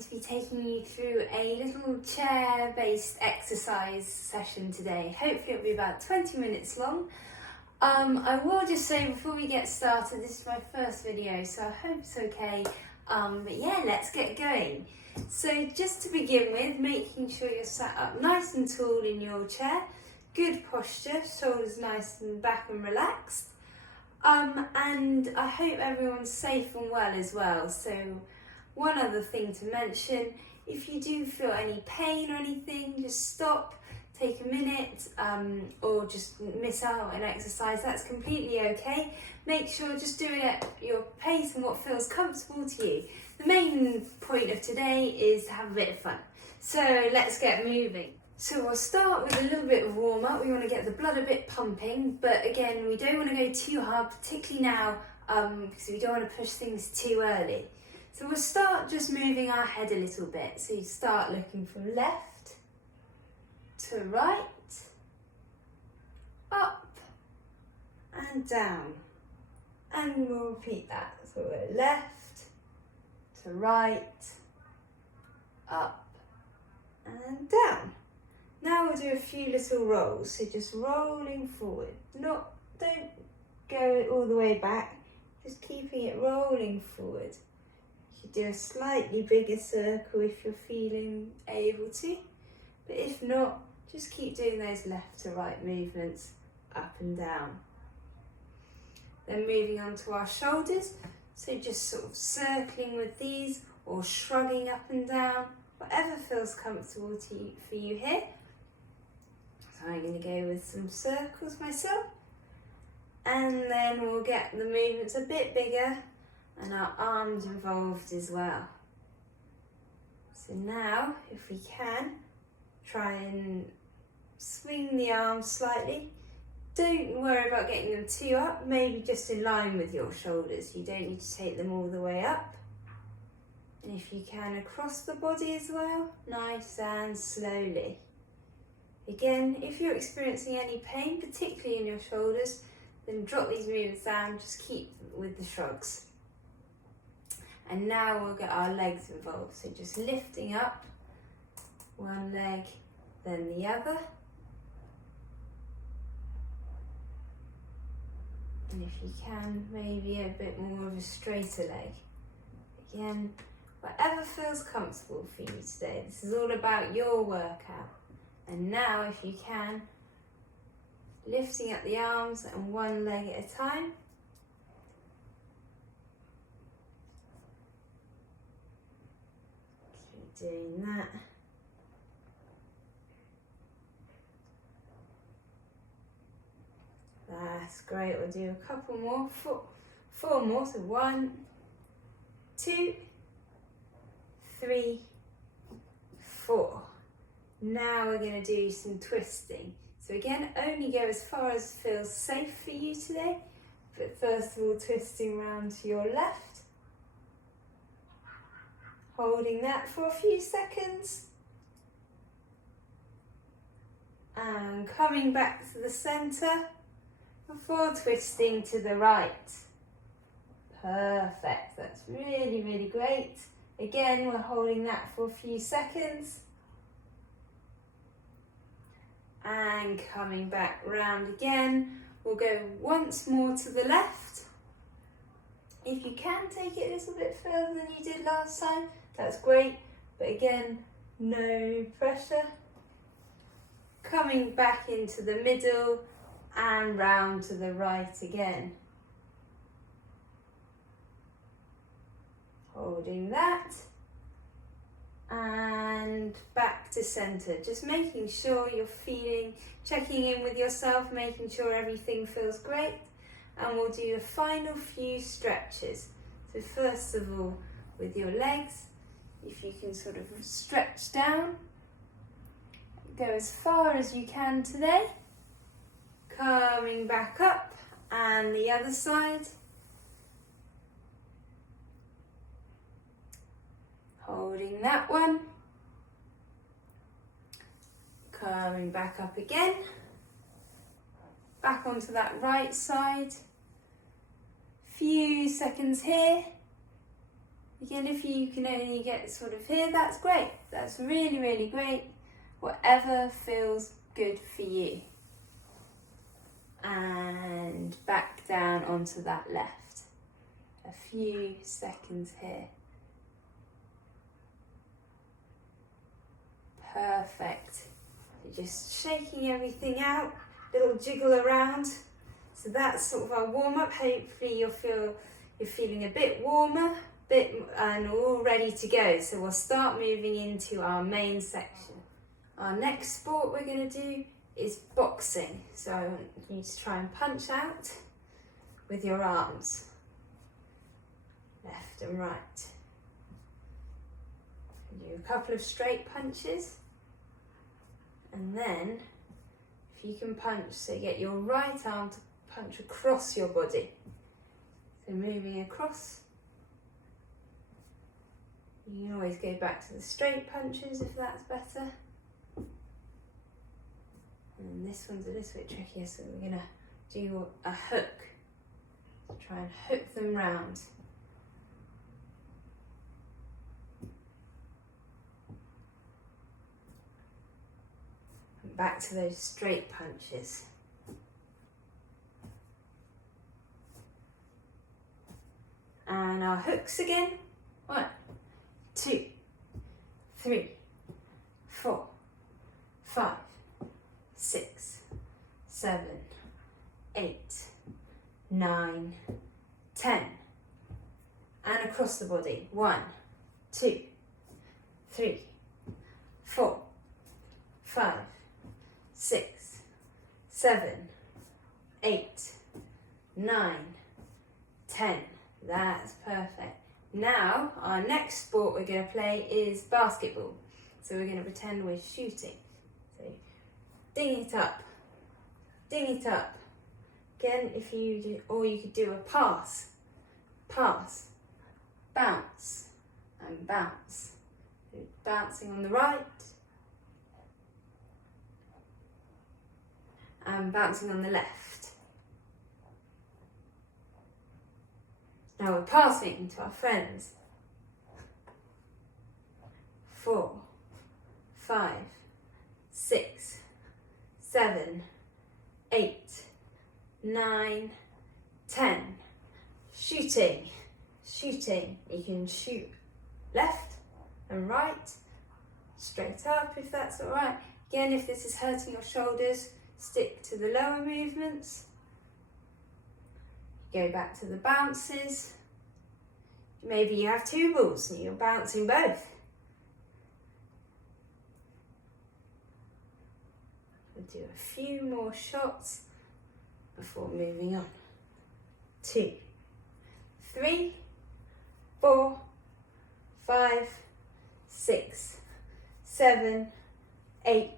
to be taking you through a little chair-based exercise session today. Hopefully it'll be about 20 minutes long. I will just say before we get started, this is my first video, so I hope it's okay. But yeah, let's get going. So just to begin with, making sure you're sat up nice and tall in your chair, good posture, shoulders nice and back and relaxed. And I hope everyone's safe and well as well. So one other thing to mention, if you do feel any pain or anything, just stop, take a minute, or just miss out on exercise, that's completely okay. Make sure just do it at your pace and what feels comfortable to you. The main point of today is to have a bit of fun. So let's get moving. So we'll start with a little bit of warm up. We want to get the blood a bit pumping, but again, we don't want to go too hard, particularly now, because we don't want to push things too early. So we'll start just moving our head a little bit. So you start looking from left to right, up and down. And we'll repeat that. So we're left to right, up and down. Now we'll do a few little rolls. So just rolling forward. Don't go all the way back, just keeping it rolling forward. You could do a slightly bigger circle if you're feeling able to, but if not, just keep doing those left to right movements, up and down. Then moving on to our shoulders, so just sort of circling with these or shrugging up and down, whatever feels comfortable for you here. So I'm going to go with some circles myself, and then we'll get the movements a bit bigger and our arms involved as well. So now, if we can, try and swing the arms slightly. Don't worry about getting them too up, maybe just in line with your shoulders. You don't need to take them all the way up. And if you can, across the body as well, nice and slowly. Again, if you're experiencing any pain, particularly in your shoulders, then drop these movements down, just keep with the shrugs. And now we'll get our legs involved. So just lifting up one leg, then the other. And if you can, maybe a bit more of a straighter leg. Again, whatever feels comfortable for you today. This is all about your workout. And now, if you can, lifting up the arms and one leg at a time. Keep doing that. That's great. We'll do a couple more, four more. So 1, 2, 3, 4. Now we're going to do some twisting. So again, only go as far as feels safe for you today. But first of all, twisting round to your left. Holding that for a few seconds. And coming back to the centre before twisting to the right. Perfect. That's really, really great. Again, we're holding that for a few seconds. And coming back round again. We'll go once more to the left. If you can take it a little bit further than you did last time, that's great. But again, no pressure. Coming back into the middle and round to the right again. Holding that. And back to centre, just making sure you're checking in with yourself, making sure everything feels great. And we'll do a final few stretches. So first of all, with your legs, if you can sort of stretch down, go as far as you can today. Coming back up, and the other side. Holding that one. Coming back up again. Back onto that right side. Few seconds here. Again, if you can only get sort of here, that's great. That's really, really great. Whatever feels good for you. And back down onto that left. A few seconds here. Perfect. You're just shaking everything out, little jiggle around. So that's sort of our warm-up. Hopefully you're feeling a bit warmer, and all ready to go. So we'll start moving into our main section. Our next sport we're going to do is boxing. So I want you to try and punch out with your arms, left and right. Do a couple of straight punches, and then if you can punch, so get your right arm to punch across your body. So moving across. You can always go back to the straight punches if that's better. And this one's a little bit trickier, so we're going to do a hook. So try and hook them round. And back to those straight punches. And our hooks again. 1, 2, 3, 4, 5, 6, 7, 8, 9, 10. And across the body. 1, 2, 3, 4, 5, 6, 7, 8, 9, 10. That's perfect. Now, our next sport we're going to play is basketball. So we're going to pretend we're shooting. So, ding it up. Ding it up. Again, if you do, or you could do a pass. Pass. Bounce. And bounce. So bouncing on the right. And bouncing on the left. Now we're passing to our friends. 4, 5, 6, 7, 8, 9, 10. Shooting, shooting. You can shoot left and right, straight up if that's all right. Again, if this is hurting your shoulders, stick to the lower movements. Go back to the bounces. Maybe you have 2 balls and you're bouncing both. We'll do a few more shots before moving on. 2, 3, 4, 5, 6, 7, 8,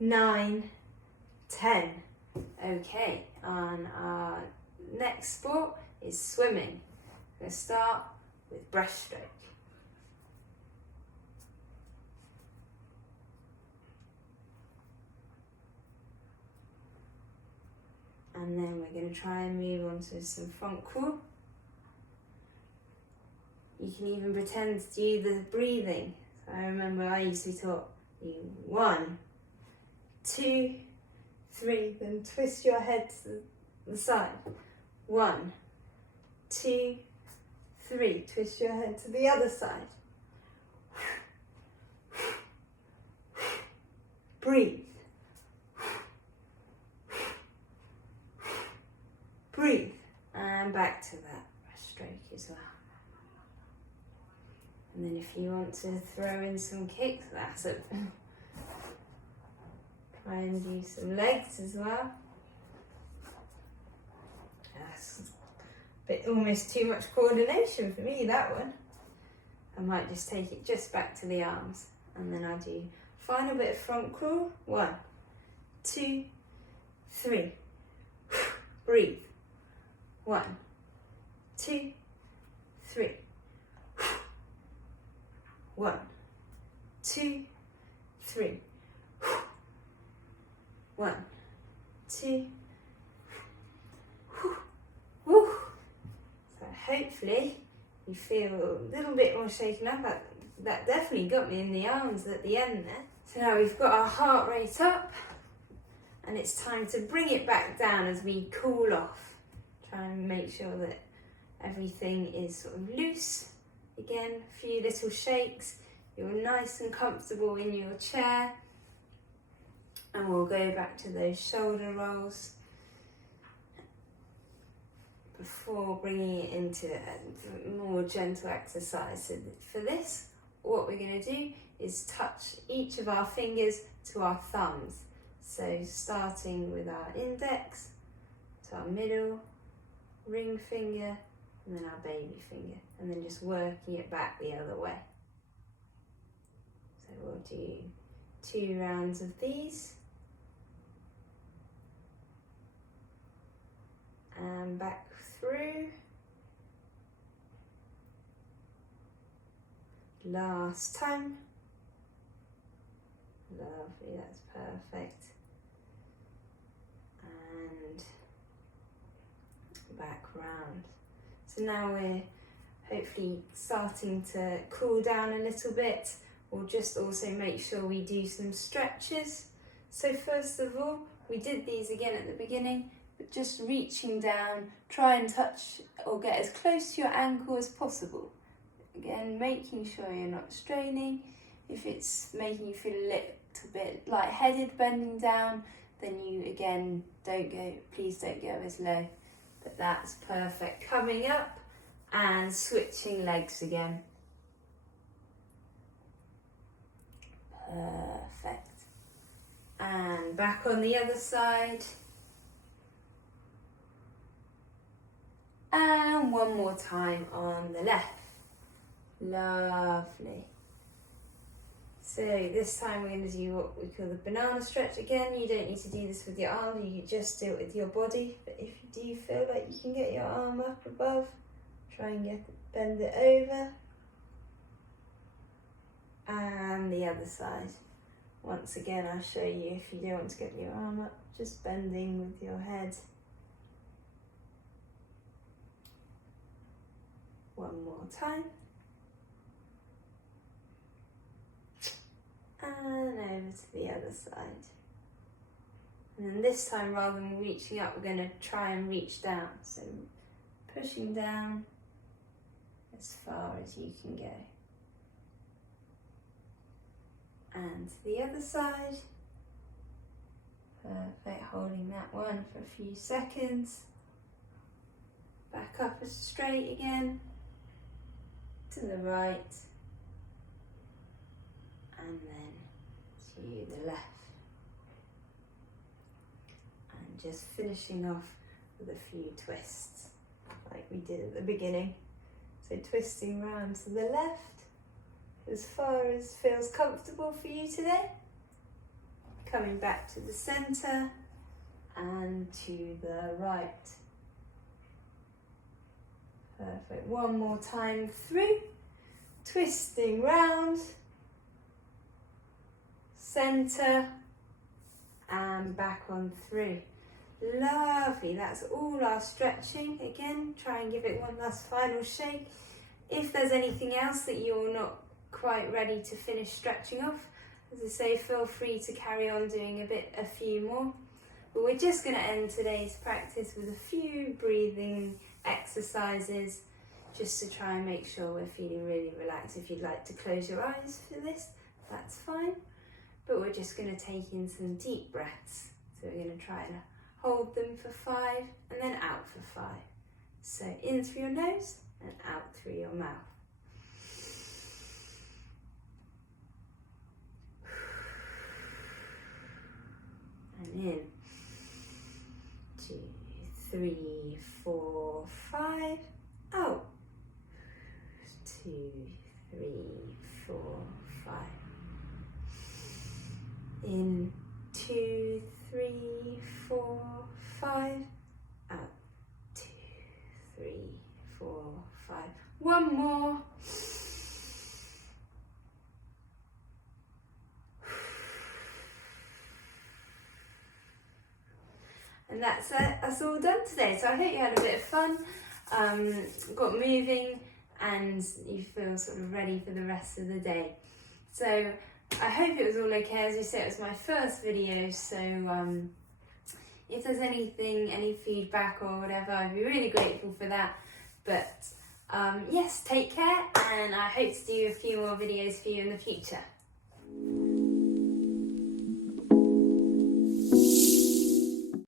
9, 10. Okay, on our next sport is swimming. We're going to start with breaststroke. And then we're going to try and move on to some front crawl. You can even pretend to do the breathing. So I remember I used to be taught 1, 2, 3, then twist your head to the side. 1, 2, 3. Twist your head to the other side. Breathe. Breathe. And back to that breaststroke as well. And then if you want to throw in some kicks, that's it. Try and do some legs as well. That's a bit almost too much coordination for me, that one. I might just take it just back to the arms. And then I'll do final bit of front crawl. 1, 2, 3. Breathe. 1, 2, 3. 1, 2, 3. 1, 2. Woo. So hopefully you feel a little bit more shaken up. That definitely got me in the arms at the end there. So now we've got our heart rate up, and it's time to bring it back down as we cool off. Try and make sure that everything is sort of loose. Again, a few little shakes. You're nice and comfortable in your chair. And we'll go back to those shoulder rolls before bringing it into a more gentle exercise. So for this, what we're going to do is touch each of our fingers to our thumbs. So starting with our index to our middle, ring finger, and then our baby finger, and then just working it back the other way. So we'll do 2 rounds of these. And back through. Last time. Lovely, that's perfect. And back round. So now we're hopefully starting to cool down a little bit. We'll just also make sure we do some stretches. So first of all, we did these again at the beginning, but just reaching down, try and touch or get as close to your ankle as possible. Again, making sure you're not straining. If it's making you feel a little bit lightheaded, bending down, then you again please don't go as low. But that's perfect. Coming up and switching legs again. Perfect. And back on the other side. And one more time on the left. Lovely. So this time we're going to do what we call the banana stretch. Again, you don't need to do this with your arm, you just do it with your body. But if you do feel like you can get your arm up above, try and bend it over. And the other side. Once again, I'll show you if you don't want to get your arm up, just bending with your head. One more time. And over to the other side. And then this time, rather than reaching up, we're going to try and reach down. So pushing down as far as you can go. And to the other side. Perfect, holding that one for a few seconds. Back up as straight again. To the right. And then to the left. And just finishing off with a few twists, like we did at the beginning. So twisting round to the left, as far as feels comfortable for you today. Coming back to the centre and to the right. Perfect. One more time through, twisting round, centre and back on through. Lovely, that's all our stretching. Again, try and give it one last final shake. If there's anything else that you're not quite ready to finish stretching off, as I say, feel free to carry on doing a few more. But we're just going to end today's practice with a few breathing exercises just to try and make sure we're feeling really relaxed. If you'd like to close your eyes for this, that's fine. But we're just going to take in some deep breaths. So we're going to try and hold them for 5 and then out for 5. So in through your nose and out through your mouth. And in 2, 3, 4, 5. Out. 2, 3, 4, 5. In 2, 3, 4, 5. Out. 2, 3, 4, 5. One more. And that's it. That's all done today. So I hope you had a bit of fun, got moving, and you feel sort of ready for the rest of the day. So I hope it was all okay. As I said, it was my first video, so if there's anything, any feedback or whatever, I'd be really grateful for that. But yes, take care, and I hope to do a few more videos for you in the future.